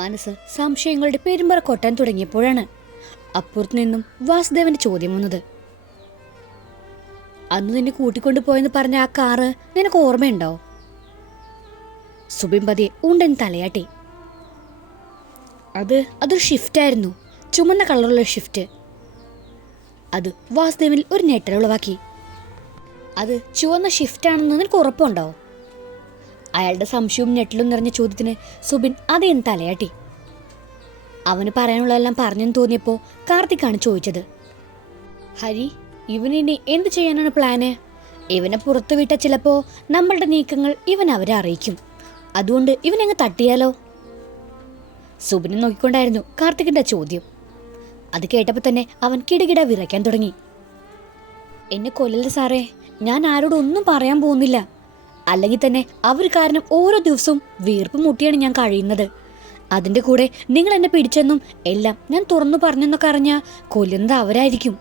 മനസ്സ് സംശയങ്ങളുടെ പെരുമ്പറ കൊട്ടാൻ തുടങ്ങിയപ്പോഴാണ് അപ്പുറത്തു നിന്നും വാസുദേവന്റെ ചോദ്യം വന്നത്. അന്ന് നിന്നെ കൂട്ടിക്കൊണ്ടു പോയെന്ന് പറഞ്ഞ ആ കാറ് നിനക്ക് ഓർമ്മയുണ്ടോ? സുബിൻ പതിയെ ഉണ്ടൻ തലയാട്ടി. അതൊരു ഷിഫ്റ്റ് ആയിരുന്നു, ചുമന്ന കളറുള്ള ഷിഫ്റ്റ്. അത് വാസുദേവനിൽ ഒരു ഞെട്ടൽ ഉളവാക്കി. അത് ചുവന്ന ഷിഫ്റ്റ് ആണെന്ന് നിനക്ക് ഉറപ്പുണ്ടോ? അയാളുടെ സംശയവും ഞെട്ടലും നിറഞ്ഞ ചോദ്യത്തിന് സുബിൻ അതേന്ന് തലയാട്ടി. അവന് പറയാനുള്ളതെല്ലാം പറഞ്ഞെന്ന് തോന്നിയപ്പോൾ കാർത്തിക്കാണ് ചോദിച്ചത്. ഹരി, ഇവനിനി എന്ത് ചെയ്യാനാണ് പ്ലാന്? ഇവനെ പുറത്തു വിട്ട ചിലപ്പോൾ നമ്മളുടെ നീക്കങ്ങൾ ഇവൻ അവരെ അറിയിക്കും. അതുകൊണ്ട് ഇവനങ്ങ് തട്ടിയാലോ? സുബിനെ നോക്കിക്കൊണ്ടായിരുന്നു കാർത്തികിന്റെ ചോദ്യം. അത് കേട്ടപ്പോൾ തന്നെ അവൻ കിടകിട വിറയ്ക്കാൻ തുടങ്ങി. എന്നെ കൊല്ലരുത് സാറേ, ഞാൻ ആരോടും ഒന്നും പറയാൻ പോകുന്നില്ല. അല്ലെങ്കിൽ തന്നെ അവർ കാരണം ഓരോ ദിവസവും വീർപ്പ് മുട്ടിയാണ് ഞാൻ കഴിയുന്നത്. അതിൻ്റെ കൂടെ നിങ്ങൾ എന്നെ പിടിച്ചെന്നും എല്ലാം ഞാൻ തുറന്നു പറഞ്ഞെന്നൊക്കെ അറിഞ്ഞാൽ കൊല്ലുന്നത് അവരായിരിക്കും.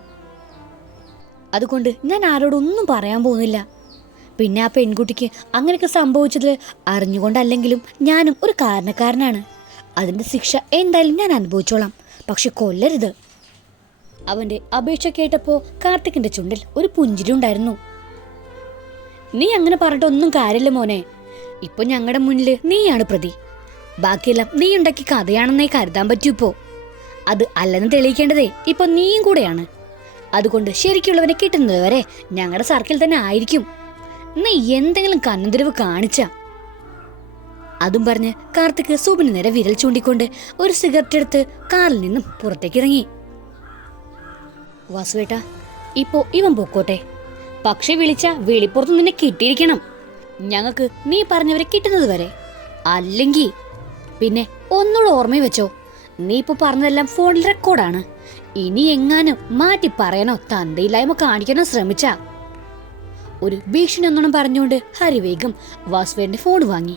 അതുകൊണ്ട് ഞാൻ ആരോടൊന്നും പറയാൻ പോകുന്നില്ല. പിന്നെ ആ പെൺകുട്ടിക്ക് അങ്ങനെയൊക്കെ സംഭവിച്ചത് അറിഞ്ഞുകൊണ്ടല്ലെങ്കിലും ഞാനും ഒരു കാരണക്കാരനാണ്. അതിൻ്റെ ശിക്ഷ എന്തായാലും ഞാൻ അനുഭവിച്ചോളാം, പക്ഷെ കൊല്ലരുത്. അവൻ്റെ അപേക്ഷ കേട്ടപ്പോൾ കാർത്തിക്കിന്റെ ചുണ്ടിൽ ഒരു പുഞ്ചിരി ഉണ്ടായിരുന്നു. നീ അങ്ങനെ പറഞ്ഞിട്ടൊന്നും കാര്യമില്ല മോനെ. ഇപ്പൊ ഞങ്ങളുടെ മുന്നിൽ നീയാണ് പ്രതി. ബാക്കിയെല്ലാം നീ ഉണ്ടാക്കി കഥയാണെന്നേ കരുതാൻ പറ്റൂ. ഇപ്പോ അത് അല്ലെന്ന് തെളിയിക്കേണ്ടതേ ഇപ്പൊ നീയും കൂടെയാണ്. അതുകൊണ്ട് ശരിക്കുള്ളവനെ കിട്ടുന്നത് വരെ ഞങ്ങളുടെ സർക്കിൾ തന്നെ ആയിരിക്കും. നീ എന്തെങ്കിലും കണ്ണുതിരിവ് കാണിച്ച. അതും പറഞ്ഞ് കാർത്തിക് സുബിന് നേരെ വിരൽ ചൂണ്ടിക്കൊണ്ട് ഒരു സിഗരറ്റ് എടുത്ത് കാറിൽ നിന്നും പുറത്തേക്ക് ഇറങ്ങി. വാസുവേട്ടാ, ഇപ്പോ ഇവൻ പൊക്കോട്ടെ, പക്ഷെ വിളിച്ച വെളിപ്പുറത്ത് നിന്നെ കിട്ടിയിരിക്കണം. ഞങ്ങൾക്ക് നീ പറഞ്ഞവരെ കിട്ടുന്നത് വരെ. അല്ലെങ്കിൽ പിന്നെ ഒന്നുകൂടെ ഓർമ്മ വെച്ചോ, നീ ഇപ്പൊ പറഞ്ഞതെല്ലാം ഫോണിൽ റെക്കോർഡാണ്. ഇനി എങ്ങാനും മാറ്റി പറയാനോ തന്തയില്ലായ്മ കാണിക്കാനോ ശ്രമിച്ച ഒരു ഭീഷണി ഒന്നും പറഞ്ഞുകൊണ്ട് ഹരിവേഗം വാസുവേന്റെ ഫോൺ വാങ്ങി.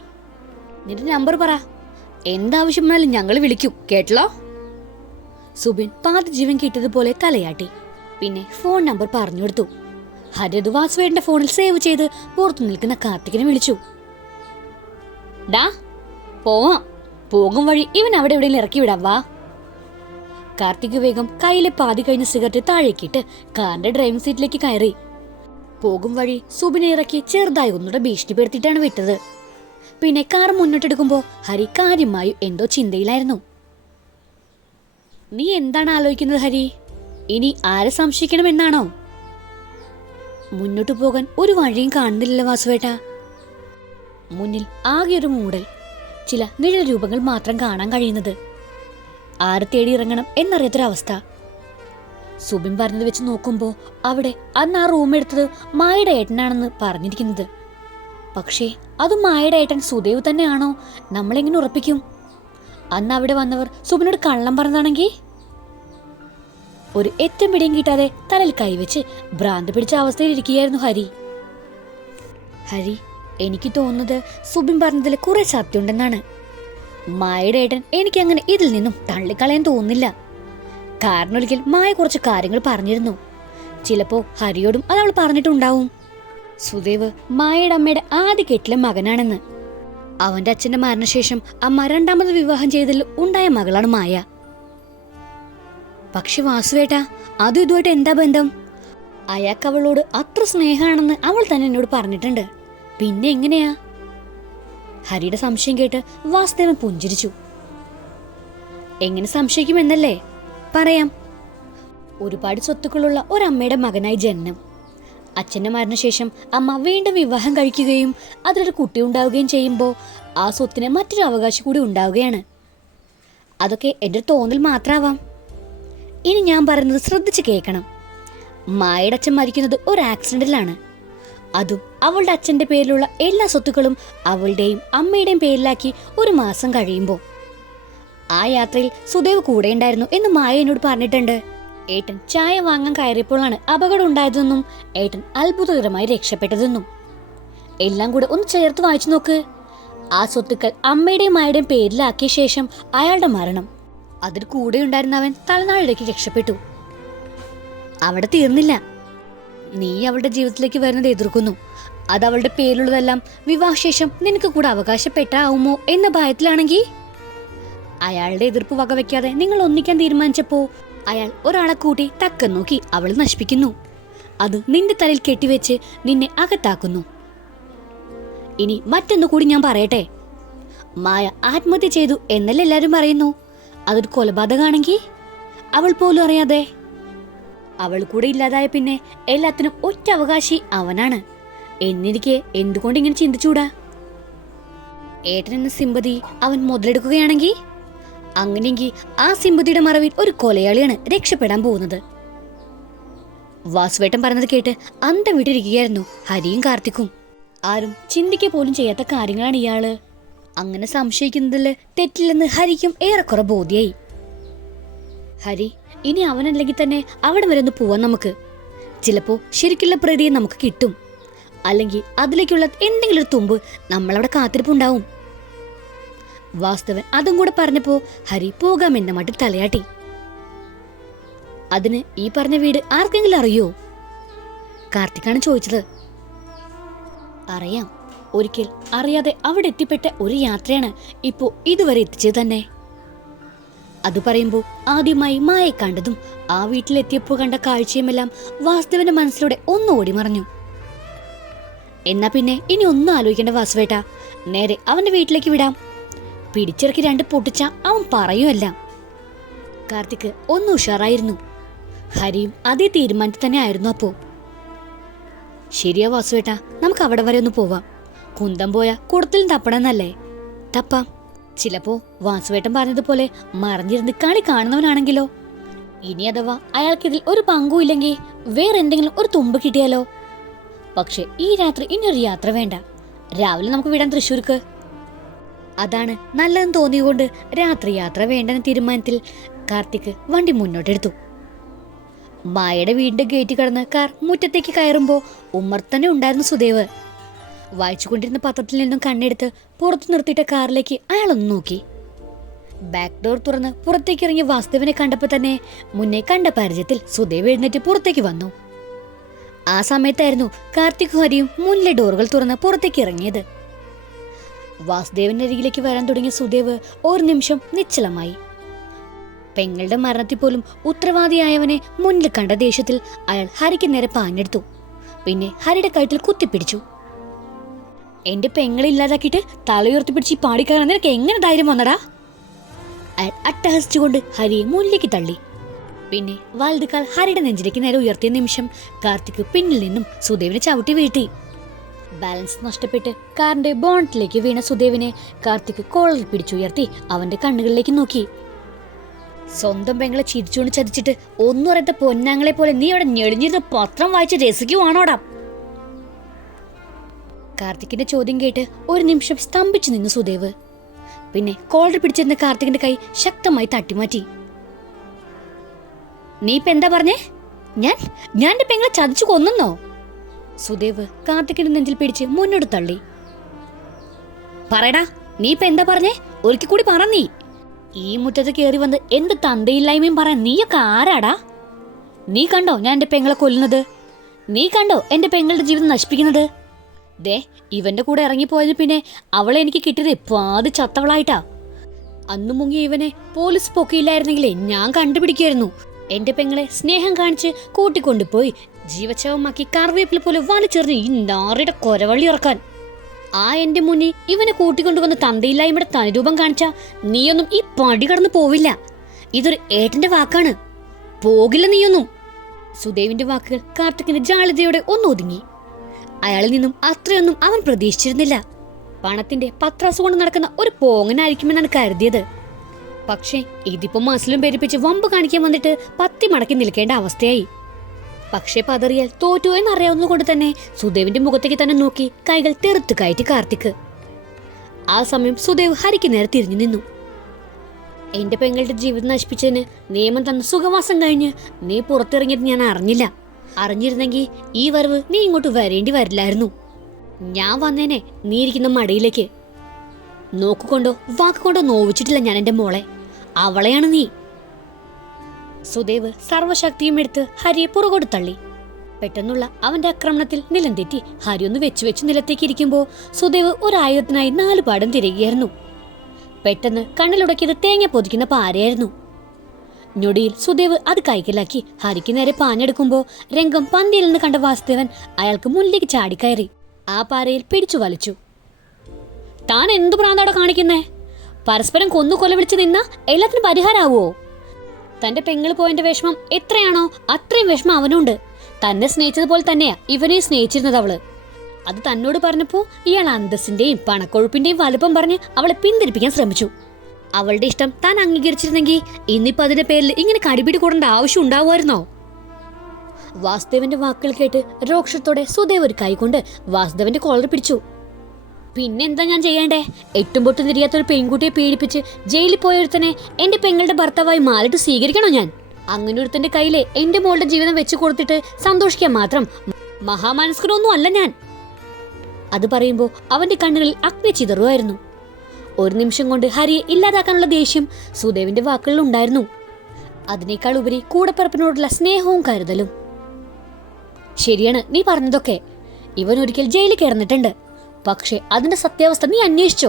നിന്റെ നമ്പർ പറ, എന്താവശ്യം വന്നാലും ഞങ്ങൾ വിളിക്കും, കേട്ടല്ലോ? സുബിൻ പാതി ജീവൻ കിട്ടിയതുപോലെ തലയാട്ടി. പിന്നെ ഫോൺ നമ്പർ പറഞ്ഞു കൊടുത്തു. ഹരി അത് വാസുവേട്ടന്റെ ഫോണിൽ സേവ് ചെയ്ത് പുറത്തു നിൽക്കുന്ന കാർത്തികിനെ വിളിച്ചു. ഡാ, പോവാം. പോകും വഴി ഇവൻ അവിടെ എവിടെയും ഇറക്കി വിടാം, വാ. കാർത്തിക് വേഗം കയ്യിലെ പാതി കഴിഞ്ഞ സിഗരറ്റ് താഴേക്കിട്ട് കാറിന്റെ ഡ്രൈവിംഗ് സീറ്റിലേക്ക് കയറി. പോകും വഴി സുബിനെ ഇറക്കി ചെറുതായി ഒന്നുകൂടെ ഭീഷണിപ്പെടുത്തിയിട്ടാണ് വിട്ടത്. പിന്നെ കാർ മുന്നോട്ടെടുക്കുമ്പോൾ ഹരി കാര്യമായി എന്തോ ചിന്തയിലായിരുന്നു. നീ എന്താണ് ആലോചിക്കുന്നത് ഹരി? ഇനി ആരെ സംശയിക്കണമെന്നാണോ? മുന്നോട്ടു പോകാൻ ഒരു വഴിയും കാണുന്നില്ലല്ലോ വാസുവേട്ട. മുന്നിൽ ആകെ ഒരു മൂടൽ, ചില നിഴൽ രൂപങ്ങൾ മാത്രം കാണാൻ കഴിയുന്നത്. ആരെ തേടി ഇറങ്ങണം എന്നറിയാത്തൊരവസ്ഥ. സുബിൻ പറഞ്ഞത് വെച്ച് നോക്കുമ്പോൾ അവിടെ അന്ന് ആ റൂം എടുത്തത് മായയുടെ ഏട്ടനാണെന്ന് പറഞ്ഞിരിക്കുന്നത്. പക്ഷേ അത് മായയുടെ ഏട്ടൻ സുദേവ് തന്നെയാണോ? നമ്മളെങ്ങനെ ഉറപ്പിക്കും? അന്ന് അവിടെ വന്നവർ സുബിനോട് കള്ളം പറഞ്ഞതാണെങ്കിൽ? ഒരു എത്തും പിടിയും കിട്ടാതെ തലയിൽ കൈവച്ച് ഭ്രാന്ത് പിടിച്ച അവസ്ഥയിൽ ഇരിക്കുകയായിരുന്നു ഹരി. എനിക്ക് തോന്നുന്നത് സുബിൻ പറഞ്ഞതിൽ കുറെ സത്യമുണ്ടെന്നാണ്. മായയുടെ ഏട്ടൻ എനിക്കങ്ങനെ ഇതിൽ നിന്നും തള്ളിക്കളയാൻ തോന്നുന്നില്ല. കാരണം ഒരിക്കൽ മായ കുറച്ച് കാര്യങ്ങൾ പറഞ്ഞിരുന്നു. ചിലപ്പോ ഹരിയോടും അത് അവൾ പറഞ്ഞിട്ടുണ്ടാവും. സുദേവ് മായയുടെ അമ്മയുടെ ആദ്യ കെട്ടിലെ മകനാണെന്ന്. അവന്റെ അച്ഛന്റെ മരണശേഷം അമ്മ രണ്ടാമത് വിവാഹം ചെയ്തതിൽ ഉണ്ടായ മകളാണ് മായ. പക്ഷെ വാസുവേട്ടാ, അതും ഇതുമായിട്ട് എന്താ ബന്ധം? അയാൾക്ക് അവളോട് അത്ര സ്നേഹമാണെന്ന് അവൾ തന്നെ എന്നോട് പറഞ്ഞിട്ടുണ്ട്. പിന്നെ എങ്ങനെയാ? ഹരിയുടെ സംശയം കേട്ട് വാസുദേവൻ പുഞ്ചിരിച്ചു. എങ്ങനെ സംശയിക്കുമെന്നല്ലേ? പറയാം. ഒരുപാട് സ്വത്തുക്കളുള്ള ഒരമ്മയുടെ മകനായി ജനനം. അച്ഛൻ്റെ മരണശേഷം അമ്മ വീണ്ടും വിവാഹം കഴിക്കുകയും അതിലൊരു കുട്ടി ഉണ്ടാവുകയും ചെയ്യുമ്പോൾ ആ സ്വത്തിന് മറ്റൊരു അവകാശം കൂടി ഉണ്ടാവുകയാണ്. അതൊക്കെ എൻ്റെ ഒരു തോന്നൽ മാത്രമാവാം. ഇനി ഞാൻ പറയുന്നത് ശ്രദ്ധിച്ച് കേൾക്കണം. മായയുടെ അച്ഛൻ മരിക്കുന്നത് ഒരു ആക്സിഡന്റിലാണ്. അതും അവളുടെ അച്ഛൻ്റെ പേരിലുള്ള എല്ലാ സ്വത്തുക്കളും അവളുടെയും അമ്മയുടെയും പേരിലാക്കി ഒരു മാസം കഴിയുമ്പോൾ. ആ യാത്രയിൽ സുദേവ് കൂടെ ഉണ്ടായിരുന്നു എന്ന് മായ എന്നോട് പറഞ്ഞിട്ടുണ്ട്. ഏട്ടൻ ചായ വാങ്ങാൻ കയറിയപ്പോഴാണ് അപകടം ഉണ്ടായതെന്നും ഏട്ടൻ അത്ഭുതകരമായി രക്ഷപ്പെട്ടതെന്നും. എല്ലാം കൂടെ ഒന്ന് ചേർത്ത് വായിച്ചു നോക്ക്. ആ സ്വത്തുക്കൾ അമ്മയുടെയും മായുടെയും പേരിലാക്കിയ ശേഷം അയാളുടെ മരണം. അതിൽ കൂടെ ഉണ്ടായിരുന്നവൻ തലനാടിലേക്ക് രക്ഷപ്പെട്ടു. അവിടെ തീർന്നില്ല. നീ അവളുടെ ജീവിതത്തിലേക്ക് വരുന്നത് എതിർക്കുന്നു. അത് അവളുടെ പേരിലുള്ളതെല്ലാം വിവാഹശേഷം നിനക്ക് കൂടെ അവകാശപ്പെട്ടാവുമോ എന്ന ഭയത്തിലാണെങ്കിൽ അയാളുടെ എതിർപ്പ് വകവെക്കാതെ നിങ്ങൾ ഒന്നിക്കാൻ തീരുമാനിച്ചപ്പോ അയാൾ ഒരാളെ കൂട്ടി തക്കം നോക്കി അവൾ നശിപ്പിക്കുന്നു. അത് നിന്റെ തലയിൽ കെട്ടിവെച്ച് നിന്നെ അകത്താക്കുന്നു. ഇനി മറ്റൊന്നു കൂടി ഞാൻ പറയട്ടെ. മായ ആത്മഹത്യ ചെയ്തു എന്നല്ലേ എല്ലാരും പറയുന്നു. അതൊരു കൊലപാതകമാണെങ്കിൽ അവൾ പോലും അറിയാതെ. അവൾ കൂടെ ഇല്ലാതായ പിന്നെ എല്ലാത്തിനും ഒറ്റ അവകാശി അവനാണ്. എന്നിരിക്കെ എന്തുകൊണ്ട് ഇങ്ങനെ ചിന്തിച്ചൂടാ? ഏട്ടനെന്ന സിമ്പതി അവൻ മുതലെടുക്കുകയാണെങ്കിൽ, അങ്ങനെയെങ്കിൽ ആ സിമ്പതിയുടെ മറവിൽ ഒരു കൊലയാളിയാണ് രക്ഷപ്പെടാൻ പോകുന്നത്. വാസുവേട്ടൻ പറഞ്ഞത് കേട്ട് അന്തം വിട്ടിരിക്കുകയായിരുന്നു ഹരിയും കാർത്തിക്കും. ആരും ചിന്തിക്കുക പോലും ചെയ്യാത്ത കാര്യങ്ങളാണ് ഇയാള്. അങ്ങനെ സംശയിക്കുന്നതിൽ തെറ്റില്ലെന്ന് ഹരിക്കും ഏറെക്കുറെ ബോധ്യായി. ഹരി, ഇനി അവനല്ലെങ്കിൽ തന്നെ അവിടെ വരെ ഒന്ന് പോവാൻ നമുക്ക്. ചിലപ്പോ ശരിക്കുള്ള പ്രതിയെ നമുക്ക് കിട്ടും. അല്ലെങ്കിൽ അതിലേക്കുള്ള എന്തെങ്കിലും ഒരു തുമ്പ് നമ്മളവിടെ കാത്തിരിപ്പുണ്ടാവും. വാസ്തവൻ അതും കൂടെ പറഞ്ഞപ്പോ ഹരി പോകാമെന്ന മട്ടിൽ തലയാട്ടി. അതിന് ഈ പറഞ്ഞ വീട് ആർക്കെങ്കിലും അറിയോ? കാർത്തിക്കാണ് ചോദിച്ചത്. അറിയാം. ഒരിക്കൽ അറിയാതെ അവിടെ എത്തിപ്പെട്ട ഒരു യാത്രയാണ് ഇപ്പോ ഇതുവരെ എത്തിച്ചത് തന്നെ. അത് പറയുമ്പോൾ ആദ്യമായി മായെ കണ്ടതും ആ വീട്ടിലെത്തിയപ്പോൾ കണ്ട കാഴ്ചയുമെല്ലാം വാസുദേവന്റെ മനസ്സിലൂടെ ഒന്ന് ഓടി മറഞ്ഞു. എന്നാ പിന്നെ ഇനി ഒന്നും ആലോചിക്കേണ്ട വാസുവേട്ടാ, നേരെ അവന്റെ വീട്ടിലേക്ക് വിടാം. പിടിച്ചിറക്കി 2 പൊട്ടിച്ച അവൻ പറയുമല്ല. കാർത്തിക് ഒന്ന് ഉഷാറായിരുന്നു. ഹരിയും അതേ തീരുമാനത്തിൽ തന്നെ ആയിരുന്നു. അപ്പോ ശരിയാ വാസുവേട്ടാ, നമുക്ക് അവിടെ വരെ ഒന്ന് പോവാം. കുന്തം പോയാ കുടത്തിലും തപ്പണമെന്നല്ലേ? തപ്പാം. ചിലപ്പോ വാസുവേട്ടൻ പറഞ്ഞതുപോലെ മറിഞ്ഞിരുന്ന് കളി കാണുന്നവനാണെങ്കിലോ? ഇനി അഥവാ അയാൾക്കിതിൽ ഒരു പങ്കും ഇല്ലെങ്കിൽ വേറെ എന്തെങ്കിലും ഒരു തുമ്പ് കിട്ടിയാലോ? പക്ഷെ ഈ രാത്രി ഇനിയൊരു യാത്ര വേണ്ട. രാവിലെ നമുക്ക് വിടാൻ തൃശ്ശൂർക്ക്. അതാണ് നല്ലതെന്ന് തോന്നിയുകൊണ്ട് രാത്രി യാത്ര വേണ്ടെന്ന തീരുമാനത്തിൽ കാർത്തിക് വണ്ടി മുന്നോട്ടെടുത്തു. മായയുടെ വീടിന്റെ ഗേറ്റ് കടന്ന് കാർ മുറ്റത്തേക്ക് കയറുമ്പോൾ ഉമ്മർ തന്നെ ഉണ്ടായിരുന്നു സുദേവ്. വായിച്ചുകൊണ്ടിരുന്ന പത്രത്തിൽ നിന്നും കണ്ണെടുത്ത് പുറത്തു നിർത്തിയിട്ട കാറിലേക്ക് അയാളൊന്ന് നോക്കി. ബാക്ക് ഡോർ തുറന്ന് പുറത്തേക്ക് ഇറങ്ങിയ വാസുദേവനെ കണ്ടപ്പോൾ തന്നെ മുന്നേ കണ്ട പരിചയത്തിൽ സുദേവ് എഴുന്നേറ്റ് പുറത്തേക്ക് വന്നു. ആ സമയത്തായിരുന്നു കാർത്തിക് ഹരിയും മുന്നിലെ ഡോറുകൾ തുറന്ന് പുറത്തേക്ക് ഇറങ്ങിയത്. വാസുദേവന്റെ അരികിലേക്ക് വരാൻ തുടങ്ങിയ സുദേവ് ഒരു നിമിഷം നിശ്ചലമായി. പെങ്ങളുടെ മരണത്തിൽ പോലും ഉത്തരവാദിയായവനെ മുന്നിൽ കണ്ട ദേഷ്യത്തിൽ അയാൾ ഹരിക്ക് നേരെ പാഞ്ഞെടുത്തു. പിന്നെ ഹരിയുടെ കഴുത്തിൽ കുത്തിപ്പിടിച്ചു. എന്റെ പെങ്ങളെ ഇല്ലാതാക്കിയിട്ട് തലയുയർത്തിപ്പിടിച്ച് ഈ പാടിക്കയറാൻ നിനക്ക് എങ്ങനെ ധൈര്യം വന്നടാ? അയാൾ അട്ടഹസിച്ചുകൊണ്ട് ഹരിയെ മുന്നിലേക്ക് തള്ളി. പിന്നെ വലതുകാൽ ഹരിയുടെ നെഞ്ചിലേക്ക് നേരെ ഉയർത്തിയ നിമിഷം കാർത്തിക് പിന്നിൽ നിന്നും സുദേവിനെ ചവിട്ടി വീഴ്ത്തി. ബാലൻസ് നഷ്ടപ്പെട്ട് കാറിന്റെ ബോണറ്റിലേക്ക് വീണ സുദേവിനെ കാർത്തിക് കോളറിൽ പിടിച്ചുയർത്തി അവന്റെ കണ്ണുകളിലേക്ക് നോക്കി. സ്വന്തം പെങ്ങളെ ചിരിച്ചുകൊണ്ട് ചതിച്ചിട്ട് ഒന്നും അറിയാത്ത പൊന്നാങ്ങളെ പോലെ നീ അവിടെ ഞെളിഞ്ഞിരുന്ന് പത്രം വായിച്ച് രസിക്കുവാണോടാ? കാർത്തിക്കിന്റെ ചോദ്യം കേട്ട് ഒരു നിമിഷം സ്തംഭിച്ചു നിന്നു സുദേവ്. പിന്നെ കോളർ പിടിച്ചിരുന്ന കാർത്തികിന്റെ കൈ ശക്തമായി തട്ടിമാറ്റി. നീ ഇപ്പൊ എന്താ പറഞ്ഞേ? ഞാൻ എന്റെ പെങ്ങളെ ചതിച്ചു കൊന്നോ? സുദേവ് കാർത്തികിന്റെ നെഞ്ചിൽ പിടിച്ച് മുന്നോട്ട് തള്ളി. പറയടാ, നീ ഇപ്പൊ എന്താ പറഞ്ഞേ? ഒരിക്കൽ കൂടി പറ. നീ ഈ മുറ്റത്ത് കയറി വന്ന് എന്ത് തന്തയില്ലായ്മയും പറയാൻ നീയൊക്കെ ആരാടാ? നീ കണ്ടോ ഞാൻ എന്റെ പെങ്ങളെ കൊല്ലുന്നത്? നീ കണ്ടോ എന്റെ പെങ്ങളുടെ ജീവിതം നശിപ്പിക്കുന്നത്? ദേ, ഇവന്റെ കൂടെ ഇറങ്ങിപ്പോയത് പിന്നെ അവളെ എനിക്ക് കിട്ടിയത് പാതി ചത്തവളായിട്ടാ. അന്നു മുങ്ങി ഇവനെ പോലീസ് പൊക്കിയില്ലായിരുന്നെങ്കിലേ ഞാൻ കണ്ടുപിടിക്കായിരുന്നു. എന്റെ പെങ്ങളെ സ്നേഹം കാണിച്ച് കൂട്ടിക്കൊണ്ടുപോയി ജീവച്ഛവമാക്കി കറിവേപ്പില പോലെ വലിച്ചെറിഞ്ഞ് ഈ നാറിയുടെ കൊരവള്ളി ഇറക്കാൻ. ആ എന്റെ മുന്നിൽ ഇവനെ കൂട്ടിക്കൊണ്ടുവന്ന് തന്തയില്ലായ്മയുടെ തനിരൂപം കാണിച്ചാ നീയൊന്നും ഈ പടി കടന്നു പോവില്ല. ഇതൊരു ഏട്ടന്റെ വാക്കാണ്. പോകില്ല നീയൊന്നും. സുദേവിന്റെ വാക്കുകൾ കാർത്തികിന്റെ ജാളിതയോടെ ഒന്നൊതുങ്ങി. അയാളിൽ നിന്നും അത്രയൊന്നും അവൻ പ്രതീക്ഷിച്ചിരുന്നില്ല. പണത്തിന്റെ പത്രാസ് കൊണ്ട് നടക്കുന്ന ഒരു പോങ്ങനായിരിക്കുമെന്നാണ് കരുതിയത്. പക്ഷേ ഇതിപ്പോ മസിലും പെരുപ്പിച്ച് വമ്പ് കാണിക്കാൻ വന്നിട്ട് 10 മടക്കി നിൽക്കേണ്ട അവസ്ഥയായി. പക്ഷേ പതറിയാൽ തോറ്റു എന്നറിയാവുന്നതുകൊണ്ട് തന്നെ സുദേവിന്റെ മുഖത്തേക്ക് തന്നെ നോക്കി കൈകൾ തെറുത്തു കയറ്റി കാർത്തിക്. ആ സമയം സുദേവ് ഹരിക്ക് നേരെ തിരിഞ്ഞു നിന്നു. എന്റെ പെങ്ങളുടെ ജീവിതം നശിപ്പിച്ചതിന് നിയമം തന്ന സുഖവാസം കഴിഞ്ഞ് നീ പുറത്തിറങ്ങിയത് ഞാൻ അറിഞ്ഞില്ല. അറിഞ്ഞിരുന്നെങ്കിൽ ഈ വരവ് നീ ഇങ്ങോട്ട് വരേണ്ടി വരില്ലായിരുന്നു. ഞാൻ വന്നേനെ നീ ഇരിക്കുന്ന മടിയിലേക്ക്. നോക്കുകൊണ്ടോ വാക്കുകൊണ്ടോ നോവിച്ചിട്ടില്ല ഞാൻ എന്റെ മോളെ. അവളെയാണ് നീ. സുദേവ് സർവശക്തിയും എടുത്ത് ഹരിയെ പുറകോട്ട് തള്ളി. പെട്ടെന്നുള്ള അവന്റെ ആക്രമണത്തിൽ നിലം തെറ്റി ഹരി ഒന്ന് വെച്ചു നിലത്തേക്ക് ഇരിക്കുമ്പോ സുദേവ് ഒരായുധത്തിനായി 4 പാടം തിരയുകയായിരുന്നു. പെട്ടെന്ന് കണ്ണിലുടക്കിയത് തേങ്ങ പൊതിക്കുന്ന പാരയായിരുന്നു. ഞൊടിയിൽ സുദേവ് അത് കൈക്കലാക്കി ഹരിക്ക് നേരെ പാഞ്ഞെടുക്കുമ്പോൾ രംഗം പന്തിയിൽ നിന്ന് കണ്ട വാസുദേവൻ അയാൾക്ക് മുന്നിലേക്ക് ചാടിക്കയറി ആ പാരയിൽ പിടിച്ചു വലിച്ചു. താൻ എന്തു ഭ്രാന്താടോ കാണിക്കുന്നേ? പരസ്പരം കൊന്നു കൊല വിളിച്ച് നിന്ന എല്ലാത്തിനും പരിഹാരമാവോ? തന്റെ പെങ്ങള് പോയതിന്റെ വിഷമം എത്രയാണോ അത്രയും വിഷമം അവനുണ്ട്. തന്നെ സ്നേഹിച്ചതുപോലെ തന്നെയാ ഇവനെ സ്നേഹിച്ചിരുന്നത് അവള്. അത് തന്നോട് പറഞ്ഞപ്പോ ഇയാൾ അന്തസ്സിന്റെയും പണക്കൊഴുപ്പിന്റെയും വലുപ്പം പറഞ്ഞ് അവളെ പിന്തിരിപ്പിക്കാൻ ശ്രമിച്ചു. അവളുടെ ഇഷ്ടം താൻ അംഗീകരിച്ചിരുന്നെങ്കിൽ ഇന്നിപ്പോ അതിന്റെ പേരിൽ ഇങ്ങനെ കടിപിടി കൂടേണ്ട ആവശ്യം ഉണ്ടാവുമായിരുന്നോ? വാസുദേവന്റെ വാക്കുകൾ കേട്ട് രോക്ഷത്തോടെ സുദേവ് ഒരു കൈകൊണ്ട് വാസുദേവന്റെ കോളർ പിടിച്ചു. പിന്നെന്താ ഞാൻ ചെയ്യേണ്ടേ? എട്ടും പൊട്ടും തിരിയാത്തൊരു പെൺകുട്ടിയെ പീഡിപ്പിച്ച് ജയിലിൽ പോയൊരുത്തനെ എന്റെ പെങ്ങളുടെ ഭർത്താവായി മാറിയിട്ട് സ്വീകരിക്കണോ ഞാൻ? അങ്ങനെ ഒരുത്തന്റെ കയ്യിലെ എന്റെ മോളുടെ ജീവിതം വെച്ചു കൊടുത്തിട്ട് സന്തോഷിക്കാൻ മാത്രം മഹാമാനസ്കരൊന്നും അല്ല ഞാൻ. അത് പറയുമ്പോൾ അവന്റെ കണ്ണുകളിൽ അഗ്നി ചിതറുമായിരുന്നു. ഒരു നിമിഷം കൊണ്ട് ഹരിയെ ഇല്ലാതാക്കാനുള്ള ദേഷ്യം സുദേവിന്റെ വാക്കുകളിൽ ഉണ്ടായിരുന്നു. അതിനേക്കാൾ ഉപരി കൂടപ്പിറപ്പിനോടുള്ള സ്നേഹവും കരുതലും. ശരിയാണ് നീ പറഞ്ഞതൊക്കെ. ഇവൻ ഒരിക്കൽ ജയിലിൽ കിടന്നിട്ടുണ്ട്. പക്ഷെ അതിന്റെ സത്യാവസ്ഥ നീ അന്വേഷിച്ചോ?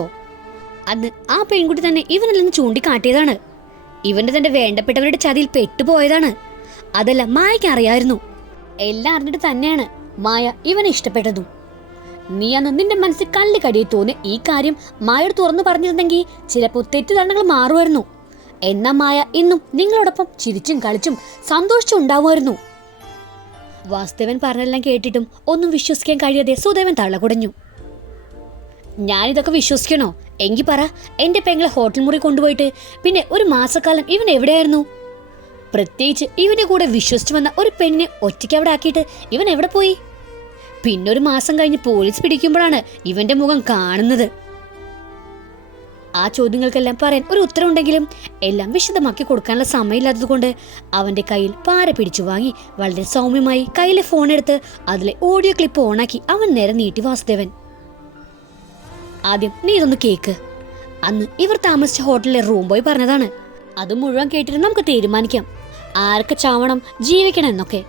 അന്ന് ആ പെൺകുട്ടി തന്നെ ഇവനിൽ നിന്ന് ചൂണ്ടിക്കാട്ടിയതാണ്. ഇവന്റെ തന്റെ വേണ്ടപ്പെട്ടവരുടെ ചതിയിൽ പെട്ടുപോയതാണ്. അതെല്ലാം മായയ്ക്ക് അറിയായിരുന്നു. എല്ലാം അറിഞ്ഞിട്ട് തന്നെയാണ് മായ ഇവനെ ഇഷ്ടപ്പെട്ടതും. നീ അന്ന് നിന്റെ മനസ്സിൽ കല്ല് കടിയെ തോന്നി ഈ കാര്യം മായോട് തുറന്നു പറഞ്ഞിരുന്നെങ്കിൽ ചിലപ്പോൾ തെറ്റിദ്ധാരണകൾ മാറുമായിരുന്നു. എന്നാ മായ ഇന്നും നിങ്ങളോടൊപ്പം ചിരിച്ചും കളിച്ചും സന്തോഷിച്ചും ഉണ്ടാവുമായിരുന്നു. വാസുദേവൻ പറഞ്ഞെല്ലാം കേട്ടിട്ടും ഒന്നും വിശ്വസിക്കാൻ കഴിയാതെ സുദേവൻ തള്ളകുടഞ്ഞു. ഞാനിതൊക്കെ വിശ്വസിക്കണോ? എങ്കി പറ, എന്റെ പെങ്ങളെ ഹോട്ടൽ മുറി കൊണ്ടുപോയിട്ട് പിന്നെ ഒരു മാസക്കാലം ഇവൻ എവിടെയായിരുന്നു? പ്രത്യേകിച്ച് ഇവന്റെ കൂടെ വിശ്വസിച്ചു വന്ന ഒരു പെണ്ണിനെ ഒറ്റയ്ക്ക് അവിടെ ആക്കിയിട്ട് ഇവൻ എവിടെ പോയി? പിന്നെ ഒരു മാസം കഴിഞ്ഞ് പോലീസ് പിടിക്കുമ്പോഴാണ് ഇവന്റെ മുഖം കാണുന്നത്. ആ ചോദ്യങ്ങൾക്കെല്ലാം പറയാൻ ഒരു ഉത്തരവുണ്ടെങ്കിലും എല്ലാം വിശദമാക്കി കൊടുക്കാനുള്ള സമയമില്ലാത്തത് കൊണ്ട് അവന്റെ കയ്യിൽ പാര പിടിച്ചു വാങ്ങി വളരെ സൗമ്യമായി കയ്യിലെ ഫോൺ എടുത്ത് അതിലെ ഓഡിയോ ക്ലിപ്പ് ഓണാക്കി അവൻ നേരെ നീട്ടി വാസുദേവൻ. ആദ്യം നീ ഇതൊന്ന് കേക്ക്. അന്ന് ഇവർ താമസിച്ച ഹോട്ടലിലെ റൂം ബോയ് പറഞ്ഞതാണ്. അത് മുഴുവൻ കേട്ടിട്ട് നമുക്ക് തീരുമാനിക്കാം ആരൊക്കെ ചാവണം ജീവിക്കണം എന്നൊക്കെ.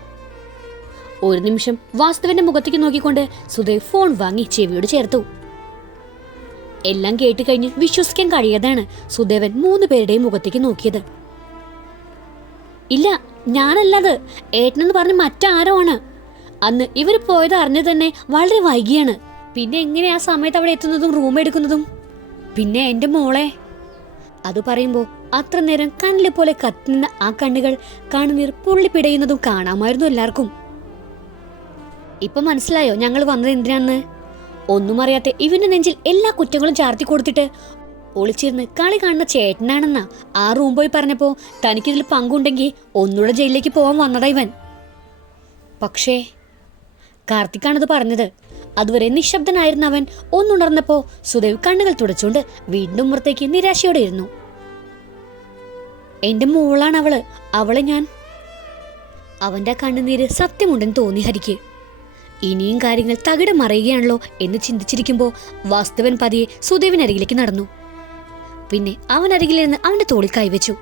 ഒരു നിമിഷം വാസുദേവന്റെ മുഖത്തേക്ക് നോക്കിക്കൊണ്ട് സുദേവ് ഫോൺ വാങ്ങി ചെവിയോട് ചേർത്തു. എല്ലാം കേട്ട് കഴിഞ്ഞ് വിശ്വസിക്കാൻ കഴിയാതെയാണ് സുദേവൻ 3 പേരുടെയും മുഖത്തേക്ക് നോക്കിയത്. ഇല്ല, ഞാനല്ലത്, ഏട്ടനെന്ന് പറഞ്ഞ് മറ്റാരോ ആണ്. അന്ന് ഇവര് പോയത് അറിഞ്ഞത് തന്നെ വളരെ വൈകിയാണ്. പിന്നെ എങ്ങനെ ആ സമയത്ത് അവിടെ എത്തുന്നതും റൂം എടുക്കുന്നതും? പിന്നെ എന്റെ മോളെ. അത് പറയുമ്പോ അത്ര നേരം കണ്ണിലെ പോലെ കത്തുനിന്ന ആ കണ്ണുകൾ കണ്ണുനീർ പുള്ളി പിടയുന്നതും കാണാമായിരുന്നു എല്ലാവർക്കും. ഇപ്പൊ മനസ്സിലായോ ഞങ്ങൾ വന്നത് എന്തിനാണെന്ന്? ഒന്നും അറിയാത്ത ഇവന്റെ നെഞ്ചിൽ എല്ലാ കുറ്റങ്ങളും ചാർത്തി കൊടുത്തിട്ട് ഒളിച്ചിരുന്ന് കളി കാണുന്ന ചേട്ടനാണെന്നാ ആ റൂം പോയി പറഞ്ഞപ്പോ തനിക്കിതിൽ പങ്കുണ്ടെങ്കിൽ ഒന്നുകൂടെ ജയിലിലേക്ക് പോവാൻ വന്നതാ ഇവൻ. പക്ഷേ കാർത്തിക്കാണത് പറഞ്ഞത്. അതുവരെ നിശബ്ദനായിരുന്ന അവൻ ഒന്നുണർന്നപ്പോ സുദേവ് കണ്ണുകൾ തുടച്ചുകൊണ്ട് വീണ്ടും പുറത്തേക്ക് നിരാശയോടെ ഇരുന്നു. എന്റെ മോളാണ് അവള്, അവളെ ഞാൻ. അവന്റെ കണ്ണുനീര് സത്യമുണ്ടെന്ന് തോന്നി ഹരിക്ക്. ഇനിയും കാര്യങ്ങൾ തകിടം മറിയുകയാണല്ലോ എന്ന് ചിന്തിച്ചിരിക്കുമ്പോ വാസുദേവൻ പതിയെ സുദേവിനരികിലേക്ക് നടന്നു. പിന്നെ അവൻ അരികിലിരുന്ന് അവന്റെ തോളിൽ കൈവച്ചു.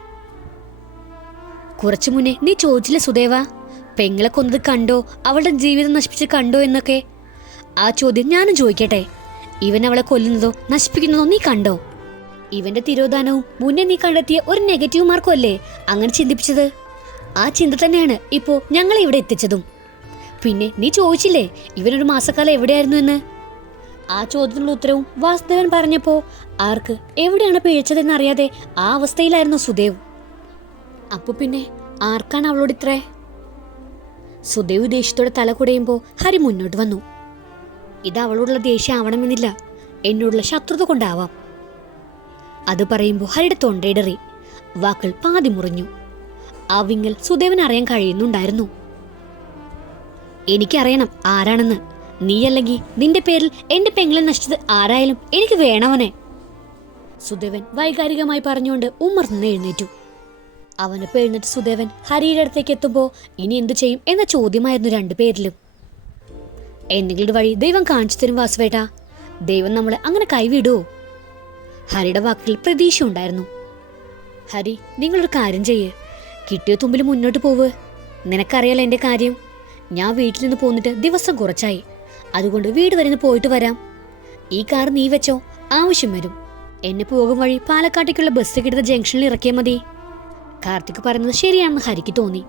കുറച്ചു മുന്നേ നീ ചോദിച്ചില്ലേ സുദേവ, പെങ്ങളെ കൊന്നത് കണ്ടോ, അവളുടെ ജീവിതം നശിപ്പിച്ച് കണ്ടോ എന്നൊക്കെ? ആ ചോദ്യം ഞാനും ചോദിക്കട്ടെ. ഇവൻ അവളെ കൊല്ലുന്നതോ നശിപ്പിക്കുന്നതോ നീ കണ്ടോ? ഇവന്റെ തിരോധാനവും മുന്നേ നീ കണ്ടെത്തിയ ഒരു നെഗറ്റീവ് മാർക്കും അല്ലേ അങ്ങനെ ചിന്തിപ്പിച്ചത്? ആ ചിന്ത തന്നെയാണ് ഇപ്പോ ഞങ്ങളെ ഇവിടെ എത്തിച്ചതും. പിന്നെ നീ ചോദിച്ചില്ലേ ഇവനൊരു മാസക്കാലം എവിടെയായിരുന്നു എന്ന്? ആ ചോദ്യത്തിനുള്ള ഉത്തരവും വാസുദേവൻ പറഞ്ഞപ്പോ ആർക്ക് എവിടെയാണ് പിഴച്ചതെന്ന് അറിയാതെ ആ അവസ്ഥയിലായിരുന്നു സുദേവ്. അപ്പൊ പിന്നെ ആർക്കാണ് അവളോട് ഇത്രേ? സുദേവ് ദേഷ്യത്തോടെ തല കുടയുമ്പോ ഹരി മുന്നോട്ട് വന്നു. ഇത് അവളോടുള്ള ദേഷ്യം ആവണമെന്നില്ല, എന്നോടുള്ള ശത്രുത കൊണ്ടാവാം. അത് പറയുമ്പോൾ ഹരിയുടെ തൊണ്ടയിടറി, വാക്കുകൾ പാതി മുറിഞ്ഞു. ആ വിങ്ങൽ സുദേവൻ അറിയാൻ കഴിയുന്നുണ്ടായിരുന്നു. എനിക്കറിയണം ആരാണെന്ന്. നീയല്ലെങ്കിൽ നിന്റെ പേരിൽ എന്റെ പെങ്ങളെ നശിച്ചത് ആരായാലും എനിക്ക് വേണവനെ. സുദേവൻ വൈകാരികമായി പറഞ്ഞുകൊണ്ട് ഉമ്മർന്ന് എഴുന്നേറ്റു. അവനൊപ്പം എഴുന്നേറ്റ് സുദേവൻ ഹരിയുടെ അടുത്തേക്ക് എത്തുമ്പോ ഇനി എന്തു ചെയ്യും എന്ന ചോദ്യമായിരുന്നു 2 പേരിലും. എന്തെങ്കിലും വഴി ദൈവം കാണിച്ചു തരും വാസുവേട്ടാ. ദൈവം നമ്മളെ അങ്ങനെ കൈവിടുവോ? ഹരിയുടെ വാക്കിൽ പ്രതീക്ഷ ഉണ്ടായിരുന്നു. ഹരി, നിങ്ങളൊരു കാര്യം ചെയ്യ്. കിട്ടിയ തുമ്പിൽ മുന്നോട്ട് പോവ്. നിനക്കറിയാലോ എന്റെ കാര്യം. ഞാൻ വീട്ടിൽ നിന്ന് പോന്നിട്ട് ദിവസം കുറച്ചായി. അതുകൊണ്ട് വീട് വരെ പോയിട്ട് വരാം. ഈ കാർ നീ വെച്ചോ, ആവശ്യം വരും. എന്നെ പോകും വഴി പാലക്കാട്ടേക്കുള്ള ബസ് കിട്ടുന്ന ജംഗ്ഷനിൽ ഇറക്കിയാൽ മതി. കാർത്തിക് പറയുന്നത് ശരിയാണെന്ന് ഹരിക്ക് തോന്നി.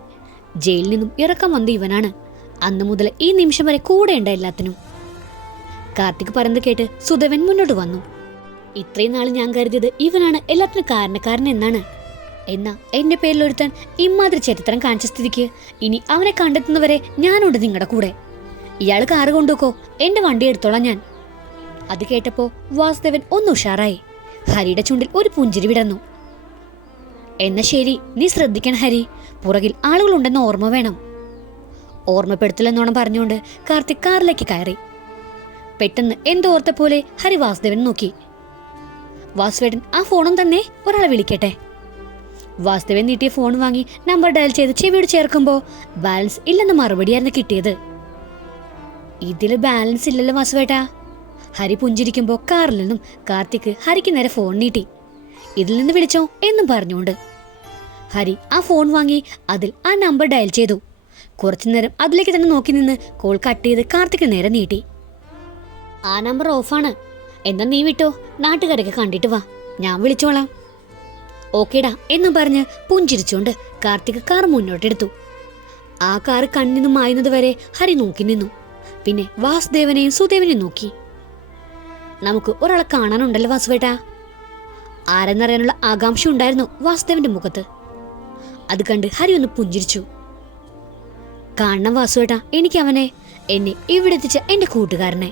ജയിലിൽ നിന്നും ഇറക്കം വന്ന ഇവനാണ് അന്നു മുതൽ ഈ നിമിഷം വരെ കൂടെയുണ്ട എല്ലാത്തിനും. കാർത്തിക് പറയുന്നത് കേട്ട് സുദേവൻ മുന്നോട്ട് വന്നു. ഇത്രയും നാൾ ഞാൻ കരുതിയത് ഇവനാണ് എല്ലാത്തിനും കാരണക്കാരൻ എന്നാണ്. എന്നാ എന്റെ പേരിൽ ഒരുത്താൻ ഇമാതിരി ചരിത്രം കാണിച്ച സ്ഥിതിക്ക് ഇനി അവനെ കണ്ടെത്തുന്നവരെ ഞാനുണ്ട് നിങ്ങളുടെ കൂടെ. ഇയാൾ കാറ് കൊണ്ടുപോക്കോ, എന്റെ വണ്ടി എടുത്തോളാം ഞാൻ. അത് കേട്ടപ്പോ വാസുദേവൻ ഒന്ന് ഉഷാറായി. ഹരിയുടെ ചുണ്ടിൽ ഒരു പുഞ്ചിരി വിടർന്നു. എന്നാ ശരി, നീ ശ്രദ്ധിക്കണം ഹരി, പുറകിൽ ആളുകളുണ്ടെന്ന് ഓർമ്മ വേണം. ഓർമ്മപ്പെടുത്തില്ലെന്നോണം പറഞ്ഞുകൊണ്ട് കാർത്തിക് കാറിലേക്ക് കയറി. പെട്ടെന്ന് എന്തോർത്ത പോലെ ഹരി വാസുദേവൻ നോക്കി. വാസുവേട്ടൻ ആ ഫോണും തന്നെ, ഒരാളെ വിളിക്കട്ടെ. വാസുദേവൻ നീട്ടിയ ഫോൺ വാങ്ങി നമ്പർ ഡയൽ ചെയ്ത് ചെവിയോട് ചേർക്കുമ്പോ ബാലൻസ് ഇല്ലെന്ന മറുപടിയായിരുന്നു കിട്ടിയത്. ഇതില് ബാലൻസ് ഇല്ലല്ലോ വാസുവേട്ടാ. ഹരി പുഞ്ചിരിക്കുമ്പോ കാറിൽ നിന്നും കാർത്തിക് ഹരിക്ക് നേരെ ഫോൺ നീട്ടി. ഇതിൽ നിന്ന് വിളിച്ചോ എന്നും പറഞ്ഞുകൊണ്ട് ഹരി ആ ഫോൺ വാങ്ങി അതിൽ ആ നമ്പർ ഡയൽ ചെയ്തു. കുറച്ചുനേരം അതിലേക്ക് തന്നെ നോക്കി നിന്ന് കോൾ കട്ട് ചെയ്ത് കാർത്തിക് നേരെ നീട്ടി. ആ നമ്പർ ഓഫാണ്, എന്നാ നീ വിട്ടോ, നാട്ടുകാരൊക്കെ കണ്ടിട്ട് വാ, ഞാൻ വിളിച്ചോളാം. ഓക്കേടാ എന്നും പറഞ്ഞ് പുഞ്ചിരിച്ചുകൊണ്ട് കാർത്തിക് കാർ മുന്നോട്ടെടുത്തു. ആ കാർ കണ്ണിന്നും മായുന്നത് വരെ ഹരി നോക്കി നിന്നു. പിന്നെ വാസുദേവനെയും സുദേവനെയും നോക്കി. നമുക്ക് ഒരാളെ കാണാനുണ്ടല്ലോ വാസുവേട്ടാ. ആരെന്നറിയാനുള്ള ആകാംക്ഷ ഉണ്ടായിരുന്നു വാസുദേവന്റെ മുഖത്ത്. അത് കണ്ട് ഹരി ഒന്ന് പുഞ്ചിരിച്ചു. കാണണം വാസുവേട്ടാ, എനിക്ക് അവനെ, എന്നെ ഇവിടെ എത്തിച്ച എന്റെ കൂട്ടുകാരനെ.